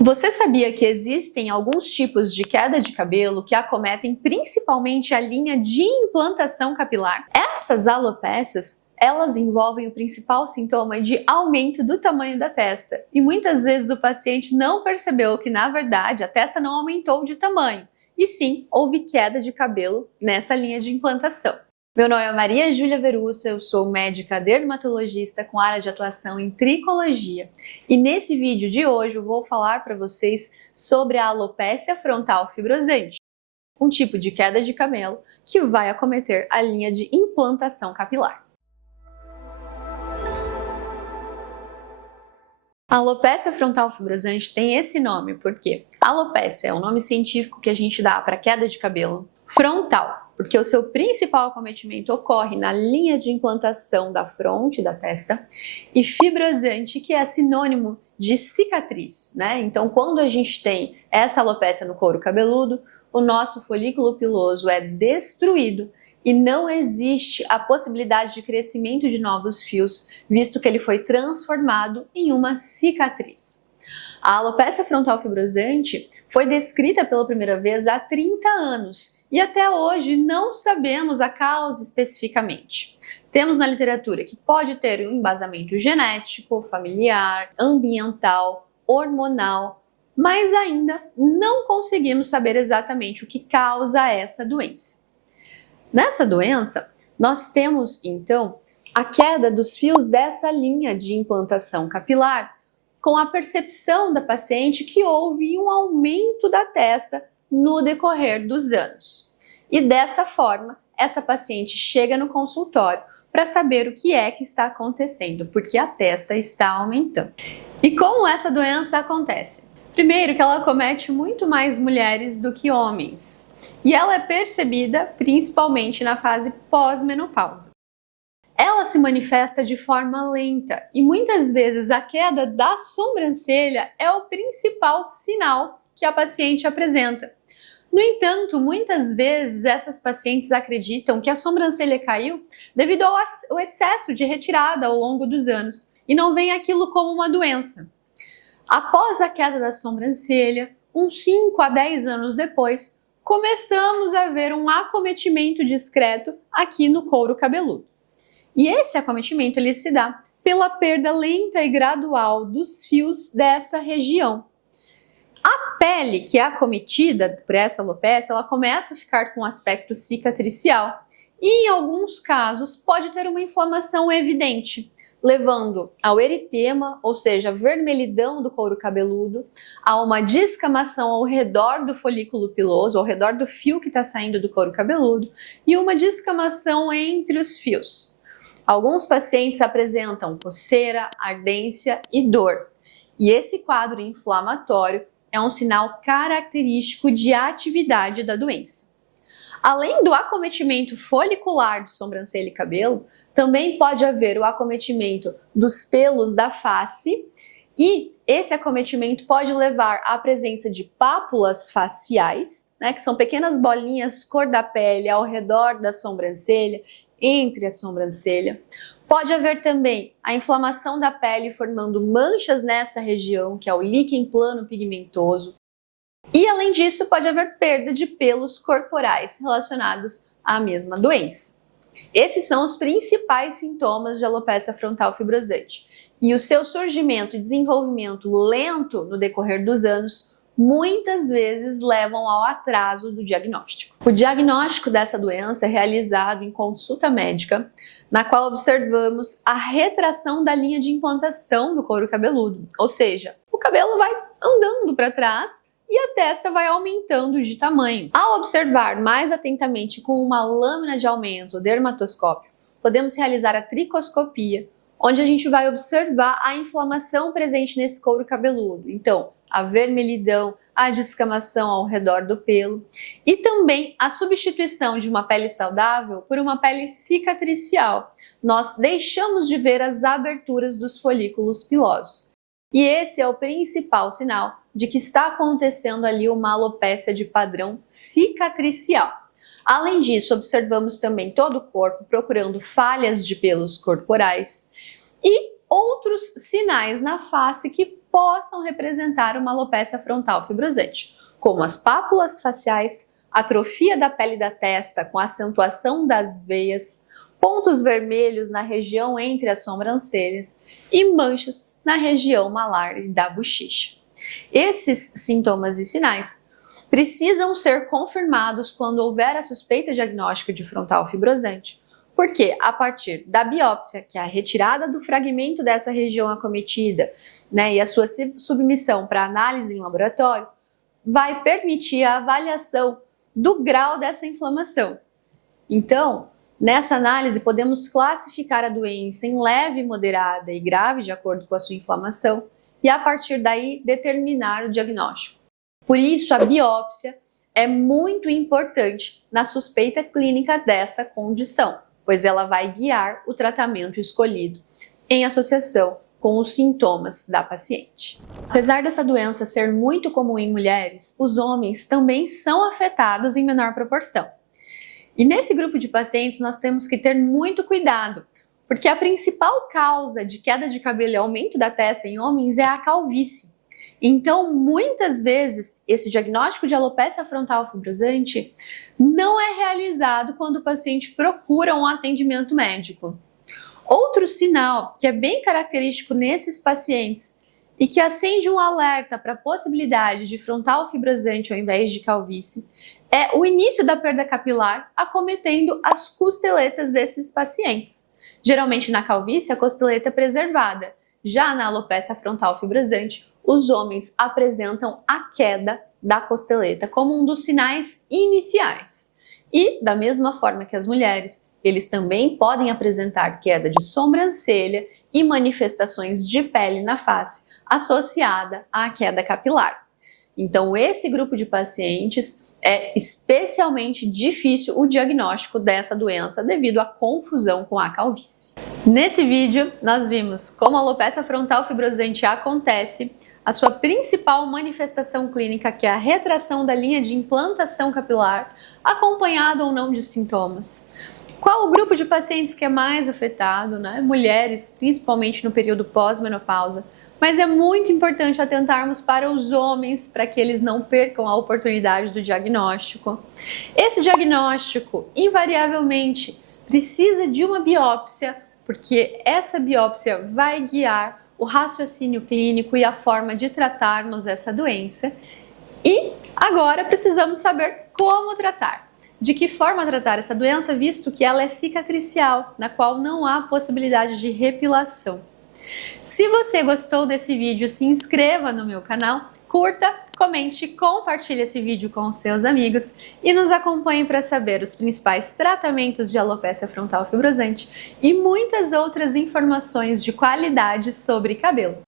Você sabia que existem alguns tipos de queda de cabelo que acometem principalmente a linha de implantação capilar? Essas alopécias, elas envolvem o principal sintoma de aumento do tamanho da testa. E muitas vezes o paciente não percebeu que, na verdade, a testa não aumentou de tamanho, e sim, houve queda de cabelo nessa linha de implantação. Meu nome é Maria Júlia Verussa, eu sou médica dermatologista com área de atuação em tricologia. E nesse vídeo de hoje eu vou falar para vocês sobre a alopécia frontal fibrosante, um tipo de queda de cabelo que vai acometer a linha de implantação capilar. A alopécia frontal fibrosante tem esse nome porque alopécia é o nome científico que a gente dá para queda de cabelo frontal, porque o seu principal acometimento ocorre na linha de implantação da fronte da testa, e fibrosante, que é sinônimo de cicatriz, né? Então, quando a gente tem essa alopécia no couro cabeludo, o nosso folículo piloso é destruído e não existe a possibilidade de crescimento de novos fios, visto que ele foi transformado em uma cicatriz. A alopécia frontal fibrosante foi descrita pela primeira vez há 30 anos e até hoje não sabemos a causa especificamente. Temos na literatura que pode ter um embasamento genético, familiar, ambiental, hormonal, mas ainda não conseguimos saber exatamente o que causa essa doença. Nessa doença, nós temos então a queda dos fios dessa linha de implantação capilar, com a percepção da paciente que houve um aumento da testa no decorrer dos anos. E dessa forma, essa paciente chega no consultório para saber o que é que está acontecendo, porque a testa está aumentando. E como essa doença acontece? Primeiro, que ela acomete muito mais mulheres do que homens, e ela é percebida principalmente na fase pós-menopausa. Ela se manifesta de forma lenta e muitas vezes a queda da sobrancelha é o principal sinal que a paciente apresenta. No entanto, muitas vezes essas pacientes acreditam que a sobrancelha caiu devido ao excesso de retirada ao longo dos anos e não veem aquilo como uma doença. Após a queda da sobrancelha, uns 5 a 10 anos depois, começamos a ver um acometimento discreto aqui no couro cabeludo. E esse acometimento ele se dá pela perda lenta e gradual dos fios dessa região. A pele que é acometida por essa alopécia, ela começa a ficar com aspecto cicatricial e, em alguns casos, pode ter uma inflamação evidente, levando ao eritema, ou seja, vermelhidão do couro cabeludo, a uma descamação ao redor do folículo piloso, ao redor do fio que está saindo do couro cabeludo, e uma descamação entre os fios. Alguns pacientes apresentam coceira, ardência e dor, e esse quadro inflamatório é um sinal característico de atividade da doença. Além do acometimento folicular de sobrancelha e cabelo, também pode haver o acometimento dos pelos da face, e esse acometimento pode levar à presença de pápulas faciais, né, que são pequenas bolinhas cor da pele ao redor da sobrancelha, entre a sobrancelha. Pode haver também a inflamação da pele formando manchas nessa região, que é o líquen plano pigmentoso. E além disso, pode haver perda de pelos corporais relacionados à mesma doença. Esses são os principais sintomas de alopécia frontal fibrosante. E o seu surgimento e desenvolvimento lento no decorrer dos anos muitas vezes levam ao atraso do diagnóstico. O diagnóstico dessa doença é realizado em consulta médica, na qual observamos a retração da linha de implantação do couro cabeludo, ou seja, o cabelo vai andando para trás e a testa vai aumentando de tamanho. Ao observar mais atentamente com uma lâmina de aumento dermatoscópio, podemos realizar a tricoscopia, onde a gente vai observar a inflamação presente nesse couro cabeludo. Então, a vermelhidão, a descamação ao redor do pelo e também a substituição de uma pele saudável por uma pele cicatricial. Nós deixamos de ver as aberturas dos folículos pilosos. E esse é o principal sinal de que está acontecendo ali uma alopécia de padrão cicatricial. Além disso, observamos também todo o corpo procurando falhas de pelos corporais e outros sinais na face que possam representar uma alopécia frontal fibrosante, como as pápulas faciais, atrofia da pele da testa com acentuação das veias, pontos vermelhos na região entre as sobrancelhas e manchas na região malar e da bochecha. Esses sintomas e sinais precisam ser confirmados quando houver a suspeita diagnóstica de frontal fibrosante, porque a partir da biópsia, que é a retirada do fragmento dessa região acometida, e a sua submissão para análise em laboratório, vai permitir a avaliação do grau dessa inflamação. Então, nessa análise, podemos classificar a doença em leve, moderada e grave, de acordo com a sua inflamação, e a partir daí determinar o diagnóstico. Por isso, a biópsia é muito importante na suspeita clínica dessa condição, pois ela vai guiar o tratamento escolhido em associação com os sintomas da paciente. Apesar dessa doença ser muito comum em mulheres, os homens também são afetados em menor proporção. E nesse grupo de pacientes nós temos que ter muito cuidado, porque a principal causa de queda de cabelo e aumento da testa em homens é a calvície. Então, muitas vezes, esse diagnóstico de alopecia frontal fibrosante não é realizado quando o paciente procura um atendimento médico. Outro sinal que é bem característico nesses pacientes e que acende um alerta para a possibilidade de frontal fibrosante ao invés de calvície é o início da perda capilar acometendo as costeletas desses pacientes. Geralmente na calvície a costeleta é preservada, já na alopecia frontal fibrosante os homens apresentam a queda da costeleta como um dos sinais iniciais. E, da mesma forma que as mulheres, eles também podem apresentar queda de sobrancelha e manifestações de pele na face associada à queda capilar. Então, esse grupo de pacientes é especialmente difícil o diagnóstico dessa doença devido à confusão com a calvície. Nesse vídeo, nós vimos como a alopecia frontal fibrosante acontece, a sua principal manifestação clínica, que é a retração da linha de implantação capilar, acompanhado ou não de sintomas. Qual o grupo de pacientes que é mais afetado, Mulheres, principalmente no período pós-menopausa. Mas é muito importante atentarmos para os homens, para que eles não percam a oportunidade do diagnóstico. Esse diagnóstico, invariavelmente, precisa de uma biópsia, porque essa biópsia vai guiar o raciocínio clínico e a forma de tratarmos essa doença. E agora precisamos saber como tratar. De que forma tratar essa doença, visto que ela é cicatricial, na qual não há possibilidade de repilação. Se você gostou desse vídeo, se inscreva no meu canal, curta, comente, compartilhe esse vídeo com os seus amigos e nos acompanhe para saber os principais tratamentos de alopecia frontal fibrosante e muitas outras informações de qualidade sobre cabelo.